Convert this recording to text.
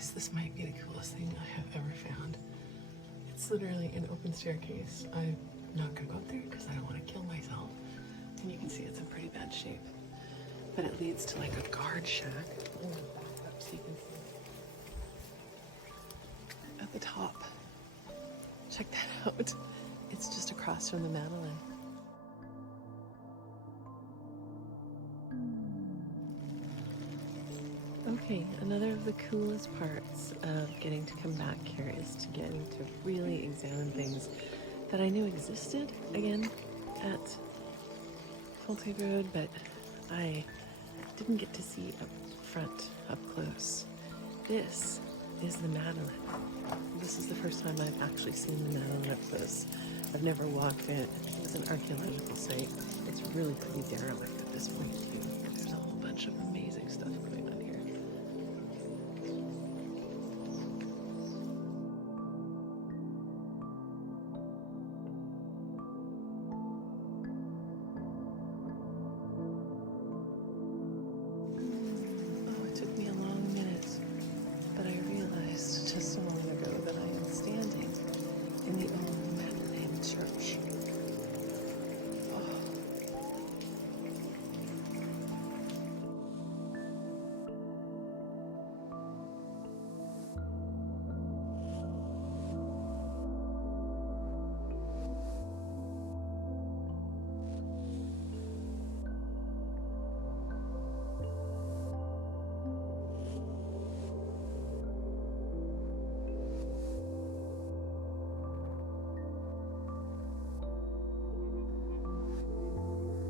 guys, this might be the coolest thing I have ever found. It's literally an open staircase. I'm not gonna go up there because I don't want to kill myself. And you can see it's in pretty bad shape. But it leads to like a guard shack. I'm gonna back up so you can see. At the top. Check that out. It's just across from the Madeline. Okay, another of the coolest parts of getting to come back here is to getting to really examine things that I knew existed again at Faulty Road, but I didn't get to see up front, up close. This is the Madeline. This is the first time I've actually seen the Madeline up close. I've never walked it. It's an archaeological site. It's really pretty derelict at this point too.